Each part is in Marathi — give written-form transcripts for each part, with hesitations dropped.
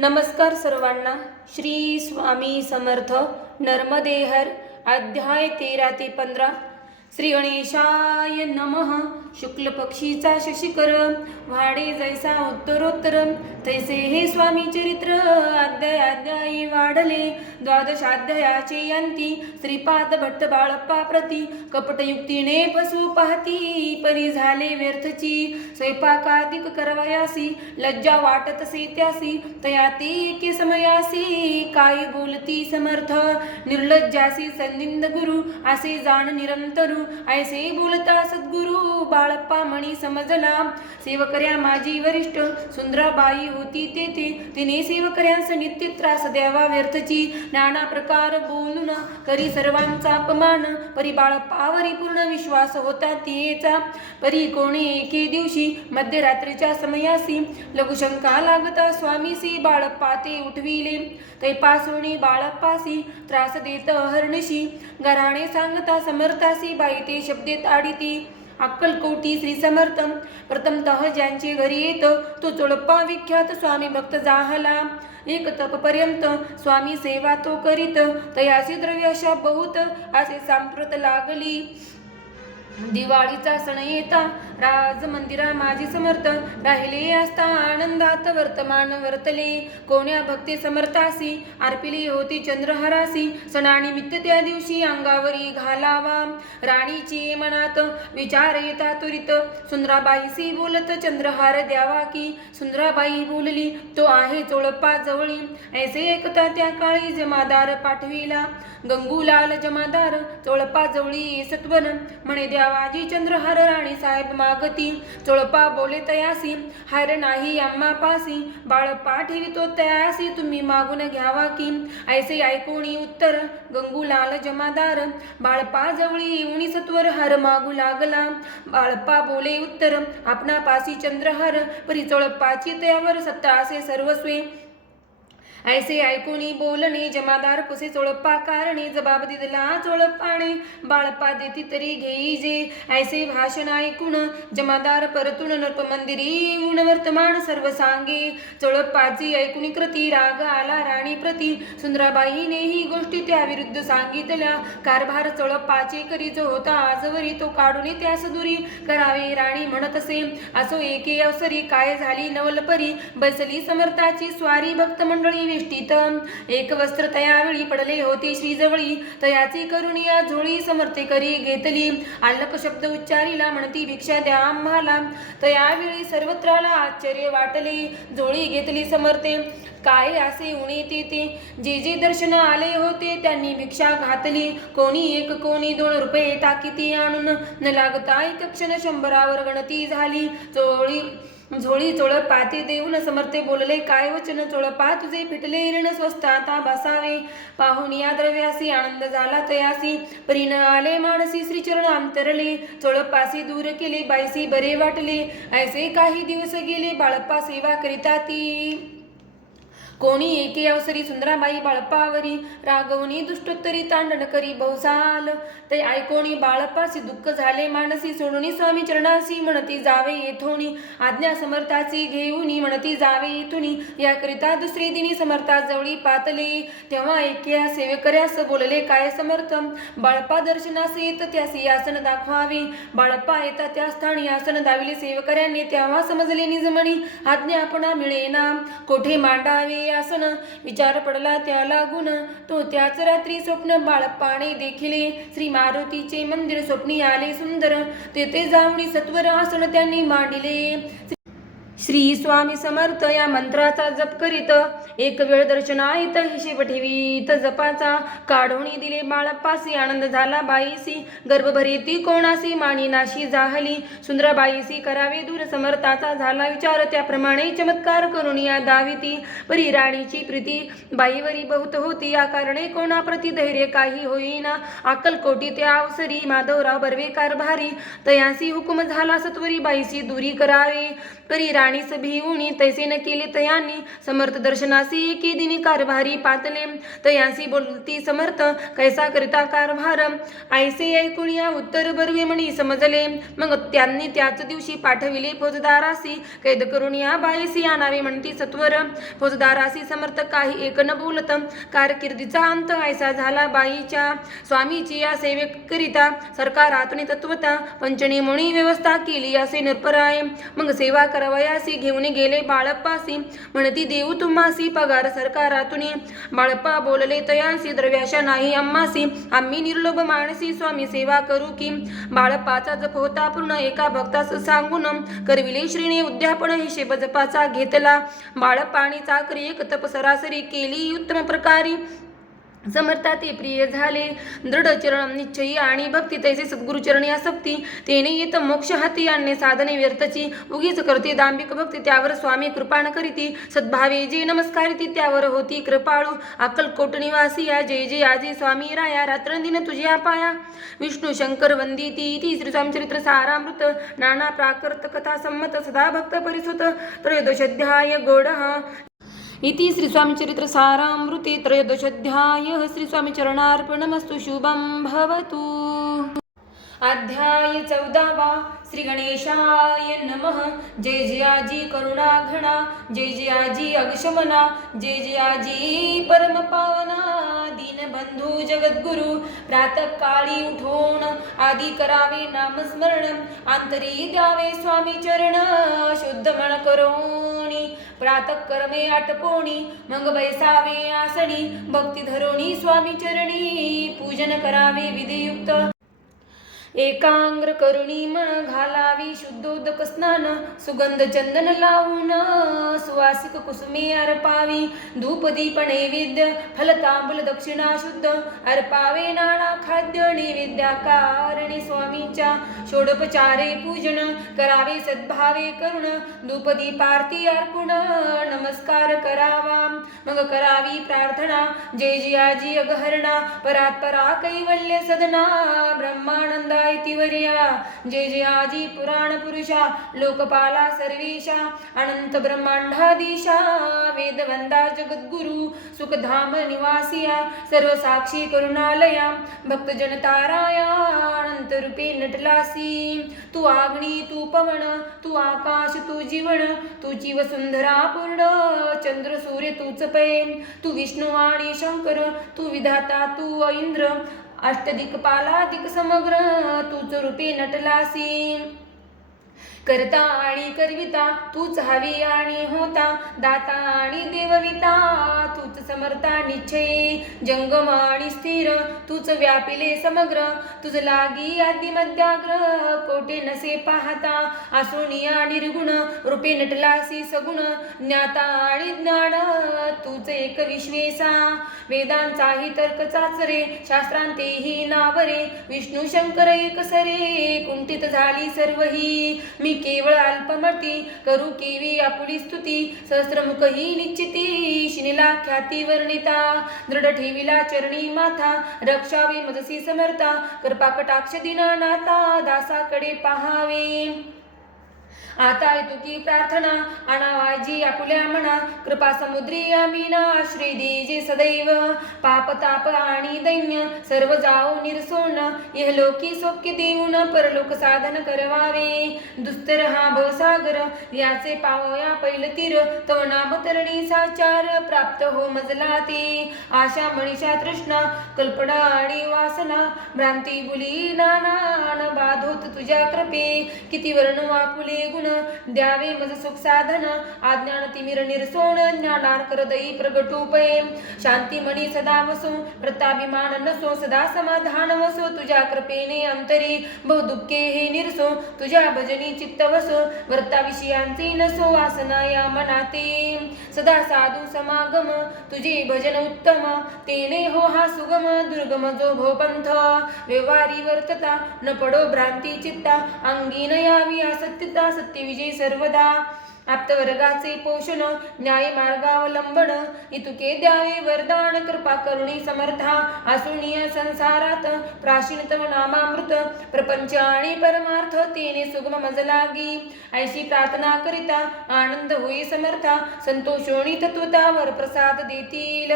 नमस्कार सर्वांना. श्री स्वामी समर्थ. नर्मदेहर अध्याय 13 ते 15. श्री गणेशाय नमः. शुक्ल पक्षीचा शशिकर वाडे जैसा उत्तरोत्तर तैसे हे स्वामी चरित्र अध्यायी वाढले. द्वादशाध्यायाचे अंती श्रीपाद भट्ट बाळप्पा प्रती कपटयुक्तीने फसू पाहती परी झाले व्यर्थची. स्वयंपाकाधिक करवयासी लज्जा वाटतसे त्यासी तया ते एके समयासी काही बोलती समर्थ. निर्लज्जासी संनिंद गुरु असे जाण निरंतरू ऐसे बोलता सद्गुरु. बाळप्पा म्हणी समजला सेवकर्या माझी वरिष्ठ सुंदराबाई होती तेथे तिने सेवकर्यांस नित्य त्रास द्यावा व्यर्थची. नाना प्रकार बोलून करी सर्वांचा अपमान परी बाळप्पावरी पूर्ण विश्वास होता तिचा. परी कोणी एके दिवशी मध्यरात्रीच्या समयासी लघुशंका लागता स्वामीसी बाळप्पा ते उठविले. तैपासोनी बाळप्पासी त्रास देत अहर्निशी घराणे सांगता समर्थासी बाई ते शब्देत आडिती. अक्कलकोटी श्री समर्थ प्रथमतः ज्यांचे घरी येत तो चोळप्पा विख्यात स्वामी भक्त जाहला. एक तपपर्यंत स्वामी सेवा तो करीत तयासी द्रव्याशा बहुत असे सांप्रत लागली. दिवाळीचा सण येता राज मंदिरा माझी समर्थ राहिले असता आनंदात वर्तमान वर्तले. कोण्या भक्ती समर्थासी अर्पिली होती चंद्रहारासी सणानिमित्त त्या दिवशी अंगावरी घालावा. राणीची मनात विचार येता त्वरित सुंदराबाईसी बोलत चंद्रहार द्यावा की. सुंदराबाई बोलली तो आहे चोळप्पा जवळी. ऐसे ऐकता त्या काळी जमादार पाठविला. गंगूलाल जमादार चोळप्पा जवळी सत्वर म्हणे द्यावाजी चंद्रहार राणी साहेब मागती. चोळप्पा बोले तयासी हार नाही आम्हा पासी बाळप्पा ठेवितो तयासी तुम्ही मागून घ्यावा की. ऐसे ऐकूनी उत्तर गंगूलाल जमादार बाळप्पा जवळी येऊनी सत्वर हार मागू लागला. बाळप्पा बोले उत्तर आपणा पासी चंद्रहार परी चोळप्पाची तयावर सत्ता असे सर्वस्वे. ऐसे ऐकूनी बोलणे जमादार पुसे चोळप्पा कारणे जबाब दिला चोळप्पाने बाळप्पा देती तरी घेई जे. ऐसे भाषण ऐकून जमादार परतून नृपमंदिरी येऊन वर्तमान सर्व सांगे. चोळप्पाची ऐकूनी कृती राग आला राणी प्रती. सुंदराबाईने ही गोष्टी त्या विरुद्ध सांगितल्या. कारभार चोळप्पाचे करी जो होता आजवरी तो काढून त्यास दुरी करावे राणी म्हणत असे. असो एके अवसरी काय झाली नवलपरी बैसली समर्थाची स्वारी भक्त मंडळी वेष्टीत. एक वस्त्र तयावेळी पडले होते श्रीजवळी तयाची करुणिया झोळी समर्थे करी घेतली. आल्लक शब्द उच्चारीला म्हणती भिक्षा द्या आम्हाला. तयावेळी सर्वत्राला आश्चर्य वाटले. झोळी घेतली समर्थे काय असे उणे ते जे जे दर्शन आले होते त्यांनी भिक्षा घातली. कोणी 1 कोणी 2 रुपये टाकीती आणून न लागता एक क्षण 100 गणती झाली. झोळी चोळप्पा ते देऊन समर्थे बोलले काय वचन चोळप्पा तुझे फिटले ऋण स्वस्त आता बसावे. पाहून या द्रव्यासी आनंद झाला तयासी परीन आले मानसी श्रीचरण अंतरले. चोळप्पासी दूर केले बाईसी बरे वाटले. ऐसे काही दिवस गेले बाळप्पा सेवा करिता ती. कोणी एके अवसरी सुंदराबाई बाळप्पावरी रागवणी दुष्टोत्तरी तांडण करी बहुसाल. ते ऐकोणी बाळप्पासी दुःख झाले मानसी सोडूनी स्वामी चरणासी म्हणती जावे येथोनी. आज्ञा समर्थाची घेऊनी म्हणती जावे येथुनी. याकरिता दुसरे दिनी समर्थाजवळी पातले. तेव्हा एके सेवकर्यास बोलले काय समर्थ बाळप्पा दर्शनास येत त्यासी आसन दाखवावे. बाळप्पा येता त्या स्थानी आसन दाविले सेवकर्यांनी. तेव्हा समजले निजमणी आज्ञा आपणा मिळेना कोठे मांडावे आसन. विचार पडला त्या लागून तो त्याच रात्री स्वप्न बाळप्पाने देखिले. श्री मारुतीचे मंदिर स्वप्नी आले सुंदर तेथे जाऊनी सत्वर आसन त्यांनी मांडिले. श्री स्वामी समर्थ या मंत्राचा जप करीत एक वेळ दर्शनाईत हिशेब ठेवीत जपाचा काढोणी दिले बाळप्पासी. आनंद झाला बाईसी गर्भभरीती कोणासी मानी नाशी जाहली. सुंदराबाईसी करावे दूर समर्थाचा झाला विचार त्याप्रमाणे चमत्कार करून या दाविती. परी राणीची प्रीती बाईवरी बहुत होती या कारणे कोणाप्रती धैर्य काही होईना. अक्कलकोटी त्या अवसरी माधवराव बर्वे कारभारी तयासी हुकुम झाला सत्वरी बाईसी दुरी करावे. करी राणीस भिवुनी तैसे न केले तयांनी समर्थ दर्शनासी एके दिनी कारभारी पातले तयांसी बोलती समर्थ कैसा करिता कारभार ऐसे ऐकुनिया उत्तर बरवे म्हणी समजले. मग त्यांनी त्याच दिवशी पाठविले फौजदारासी कैद करून या बाईसी आणावे म्हणती सत्वर. फौजदारासी समर्थ काही एक न बोलत कारकिर्दीचा अंत ऐसा झाला बाईच्या. स्वामीची या सेवेकरिता सरकारातून तत्वता पंचणी म्हणून व्यवस्था केली असे निरपराय. मग सेवा करावयासी घेऊन गेले बाळप्पासी म्हणती देऊ तुम्हासी पगार सरकारातून. बाळप्पा बोलले तयांसी द्रव्याशा नाही आम्हासी आम्ही निर्लोभ माणसी स्वामी सेवा करू की. बाळप्पाचा जप होता पूर्ण एका भक्तास सांगून करविले श्रीने उद्यापन हिशेब जपाचा घेतला. बाळप्पाणी चाकरी एक तप सरासरी केली उत्तम प्रकारे समर्था ते प्रिय झाले. दृढ चरण निश्चयी आणि भक्ती तैसे सद्गुरु चरणी आसक्ती तेने येत मोक्ष हाती आणणे साधने व्यर्थची. उगीच करते दांभिक भक्ती त्यावर स्वामी कृपाण करीती. सद्भावे जे नमस्कारिती त्यावर होती कृपाळू. अक्कलकोट निवासी या जय जय आजी स्वामी राया रात्रंदिन तुझ्या पाया. विष्णू शंकर वंदिती ती श्री स्वामीचरित्र सारामृत नाना प्राकृत कथा संमत सदा भक्त परिसुत त्रयोदशाध्याय गोडः इति श्री स्वामीचरित्र सारामृते त्रयोदशाध्यायः. श्री स्वामी चरणार्पणमस्तु. शुभं भवतु. अध्याय 14 श्री गणेशाय नमः. जय जय आजी करुणाघना जय जय आजी अगशमना जय जय आजी परम पावना दीनबंधू जगद्गुरु. प्रातःकाळी उठून आदी करावे नामस्मरण अंतरी द्यावे स्वामी चरण शुद्ध मन करोनी प्रातःकर्मे आटपोणी मग बैसावे आसनी भक्ती धरोणी स्वामी चरणी पूजन करावे विधियुक्त. एकाग्र करुणी मन घालावी शुद्धोदक स्नान सुगंध चंदन लावून सुवासिक कुसुमे अर्पावी. धूप दीप नैवेद्य फलतांबूल दक्षिणा शुद्ध अर्पावे नाना खाद्य नैवेद्याकारणी स्वामींच्या षोडोपचारे पूजन करावे सद्भावे करुण धूप दीपारती अर्पुण नमस्कार करावा. मग करावी प्रार्थना जय जय आजी अगहरणा परात्परा कैवल्य सदना ब्रह्मानंदा इतिवर्या जय जय आजी पुराण पुरुषा लोकपाला सर्वेशा अनंत ब्रह्मांडाधीशा वेदवंदा जगद्गुरु सुखधाम निवासिया सर्व साक्षी करुणालया भक्तजन ताराया अनंत रूपे नटलासी. तू आग्नी तू पवन तू आकाश तू जीवन तुझी वसुंधरा पूर्ण चंद्र सूर्य तूच पै. तू विष्णू आणि शंकर तू विधाता तू इंद्र अष्टदिक्पालादिक समग्र तूच रूपे नटलासी. करता आणि करविता तूच हवी आणि होता दाता आणि देवविता तूच समर्था निश्चयी जंगम आणि स्थिर तूच व्यापिले समग्र तुझ लागी आदि मध्याग्र कोटे नसे पाहता असोनिया निर्गुण रूपे नटलासी सगुण ज्ञाता आणि ज्ञान तूच एक विश्वेसा. वेदांचाही तर्क चाचरे शास्त्रांतेही नावरे विष्णू शंकर एक सरे कुंठित झाली सर्वही. मी केवळ अल्पमती करू केवी आपुली स्तुती सहस्त्रमुख ही निश्चिती शिनिला ख्याती वर्णिता. दृढ ठेविला चरणी माथा रक्षावे मजसी समर्था कृपा कटाक्ष दिनानाथा दासाकडे पाहावे. आता तुकी प्रार्थना अनावाजी आपुल्या म्हणा कृपा समुद्री आमीना श्री दीजे सदैव. पाप ताप आणि दैन्य सर्व जाओ निरसोन इहलोकी सौख्य देऊन परलोक साधन करवावे. दुस्तर हा भवसागर याचे पावया पैल तीर तो नाम तरणी साचार प्राप्त हो मजला ते. आशा मनीषा तृष्णा कल्पना आणि वासना भ्रांती बुली नाना बाधोत तुझ्या कृपे. किती वर्ण आपुले गुण द्यावे मज सुख साधन अज्ञान तिमिर निरसोण ज्ञानार्क हृदयी प्रगटूपये. शांती मणी सदा वसो प्रताभिमान नसो सदा समाधान वसो तुझ्या कृपेने अंतरी बहुदुःखे हे निरसो तुझ्या भजनी चित्त वसो वर्ता विषयांचे नसो वासना या मनाते. सदा साधू समागम तुझे भजन उत्तम तेने हो हा सुगम दुर्गम जो भोपंथ. व्यवहारी वर्तता न पडो भ्रांती चित्ता अंगी न यावी असत्यता सत्य विजय सर्वदा. आप्तवर्गाचे पोषण न्याय मार्गावलंबन इतुके द्यावे वरदान कृपा करुणी समर्था आसुनिया संसारात प्राचीन तव नामामृत प्रपंच आणि परमार्थ तेने सुगम मज लागी ऐशी प्रार्थना करिता आनंद होई समर्था संतोषोणी तत्वतावर प्रसाद देतील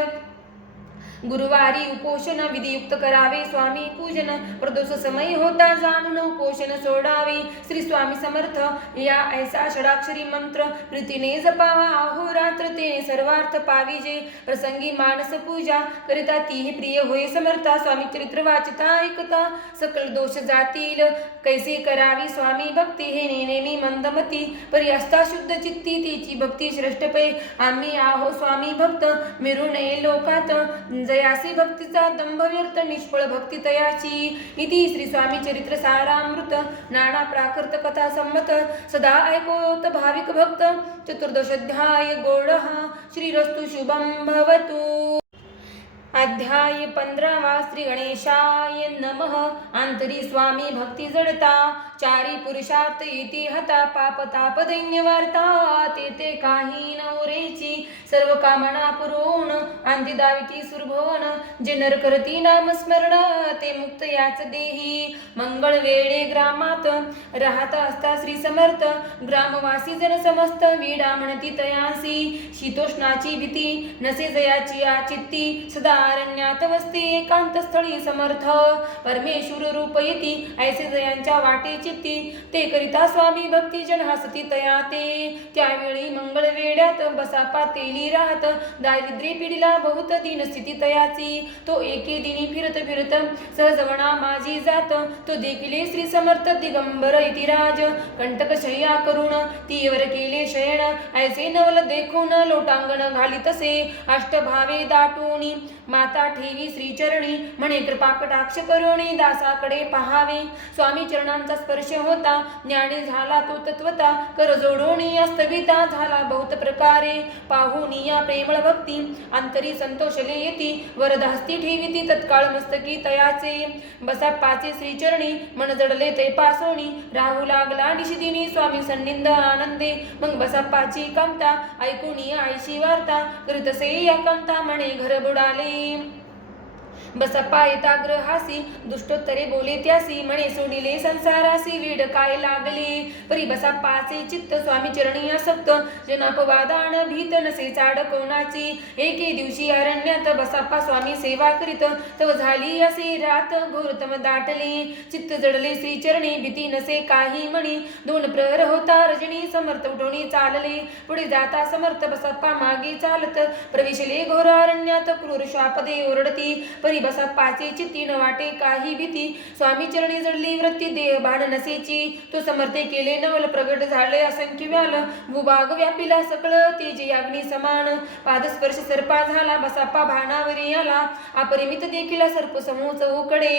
गुरुवारी उपोषण विधियुक्त करावे स्वामी पूजन प्रदोष समय होता जाणून उपोषण सोडावे श्री स्वामी समर्थ या ऐसा षडाक्षरी मंत्र प्रीतीने जपावा अहोरात्र ते सर्वार्थ पाविजे प्रसंगी मानस पूजा करिता तीही प्रिय होय समर्था स्वामी चरित्र वाचता ऐकता सकल दोष जातील कैसे करावी स्वामी भक्ती हे नेनेमी मंदमती परी असता शुद्ध चित्ती तिची भक्ती श्रेष्ठ पै आम्ही आहो स्वामी भक्त मिरू नये लोकात जयासी भक्तीचा दंभ व्यर्थ निष्फळ भक्ती तयाची इति श्री स्वामी चरित्र सारामृत नाना प्राकृत कथा संमत सदा ऐकोत भाविक भक्त चतुर्दशाध्याय गोडः श्रीरस्तु शुभं भवतु। अध्याय 15 श्री गणेशाय नमः। अंतरी स्वामी भक्ती जडता चारी पुरुषार्थ इति हता पाप ताप दैन्य वार्ता ते काही न उरेची सर्व कामना पुरवून अंती दाविती सुरभवन जे नर करती नाम स्मरण ते मुक्त याच देही मंगळ वेळे ग्रामात राहत असता श्री समर्थ ग्रामवासी जन समस्त वीडा म्हणती तयासी शीतोष्णाची भीती नसे जयाची आचित्ती सदा अरण्यात वसते एकांत स्थळी समर्थ परमेश्वर रूप येती ऐसे जयांच्या वाटे चित्ती ते करिता स्वामी भक्ती जन हसती तया ते त्यावेळी मंगळ वेड्यात बसा पातेली राहत दारिद्र्य पिढीला बहुत दिन स्थिती तयाची तो एके दिनी फिरत फिरत सहजवणा माझी जात तो देखिले श्री समर्थ दिगंबर इतिराज कंटक शय्या करून तीवर केले शयन ऐसे नवल देखून लोटांगण घाली तसे अष्टभावे दाटूनी माता ठेवी श्रीचरणी म्हणे कृपा कटाक्ष करुणी दासाकडे पहावे स्वामी चरणांचा स्पर्श होता ज्ञानी झाला तो तत्वता कर जोडोणी अस्तविता झाला बहुत प्रकारे पाहुनी या प्रेमळ भक्ती अंतरी संतोषले येती वरदहस्ती ठेविती तत्काळ मस्तकी तयाचे बसा पाचे श्रीचरणी मन जडले ते पासोणी राहू लागला निशिदिनी स्वामी सन्निंद आनंदे मग बसा पाची कांता ऐकूनी आईशी वार्ता करीतसे या कांता म्हणे घर बुडाले बसप्पा एताग्र हासी दुष्टोत्तरे बोले त्यासी म्हणे सोडिले संसारासी वीड काय लागले परी बसप्पाचे चित्त स्वामी चरणी आसक्त जनापवादान भीत नसे चाड कोणाची एके दिवशी अरण्यात बसप्पा स्वामी सेवा करीत तव झाली असे रात घोरतम दाटले चित्त जडले श्रीचरणी भीती नसे काही म्हणी दोन प्रहर होता रजनी समर्थ उठोणी चालले पुढे जाता समर्थ बसप्पा मागे चालत प्रवेशले घोर अरण्यात क्रूर श्वापदे ओरडती परी बसप्पाचे चित्ती न वाटे काही भीती स्वामी चरणी जडली वृत्ती देह भान नसेची तो समर्थे केले नवल प्रगट झाले असंख्य व्याल भूभाग व्यापिला सकळ तेजे अग्नी समान पादस्पर्श सर्पा झाला बसप्पा भानावरी आला अपरिमित देखील सर्प समूह चौकडे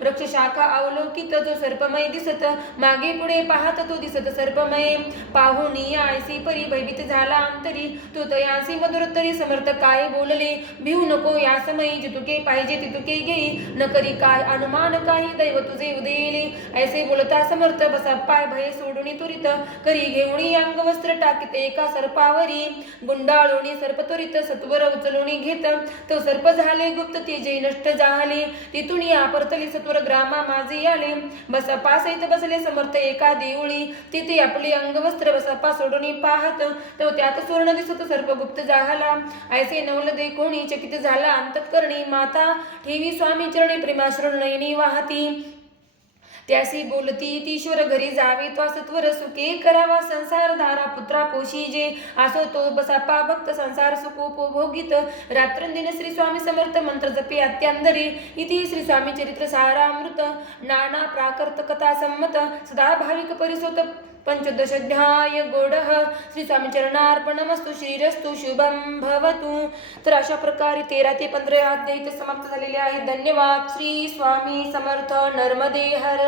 वृक्ष शाखा अवलोकित जो सर्पमय दिसत मागे पुढे पाहत तो दिसत सर्पमय पाहुनी आयसी परी भयभीत झाला अंतरी तो तयासी मधुरोत्तरी समर्थ काय बोलले भिऊ नको या समयी जितुके पाहिजे तितुके घेई न करी काय अनुमान काही दैव तुझे उदेले ऐसे बोलता समर्थ बसप्पा भय सोडून त्वरित करी घेऊनी अंगवस्त्र टाकीत एका सर्पावरी गुंडाळोनी सर्प त्वरित सत्वर उचलून घेत तो सर्प झाले गुप्त तेजे नष्ट झाले तिथून परतली सत्वर ग्रामा माझे आले बसप्पा सहित बसले समर्थ एका देऊळी तिथे आपले अंगवस्त्र बसप्पा सोडून पाहत तो त्यात सुवर्ण दिसत सर्प गुप्त झाला ऐसे नवल देखोनी चकित झाला अंतःकरणी माता ठेवी स्वामी चरणी प्रेमाश्रू नयनी वाहती त्यासी बोलती तीश्वर घरी जावे तो सत्वर सुखे करावा संसार धारा पुत्रा पोशीजे असो तो बसप्पा भक्त संसार सुखोपभोगित रात्रंदिन श्री स्वामी समर्थ मंत्र जपे अत्यांदरी इति श्री स्वामी चरित्र सारामृत नाना प्राकृत कथा संमत सदा भाविक परिसोत पंचदशाध्याय गोडः श्री स्वामी चरणार्पणमस्तु श्रीरस्तु शुभं भवतु। तर अशा प्रकारे 13 ते 15 अध्याय समाप्त झालेले आहेत। धन्यवाद। श्री स्वामी समर्थ नर्मदे हर।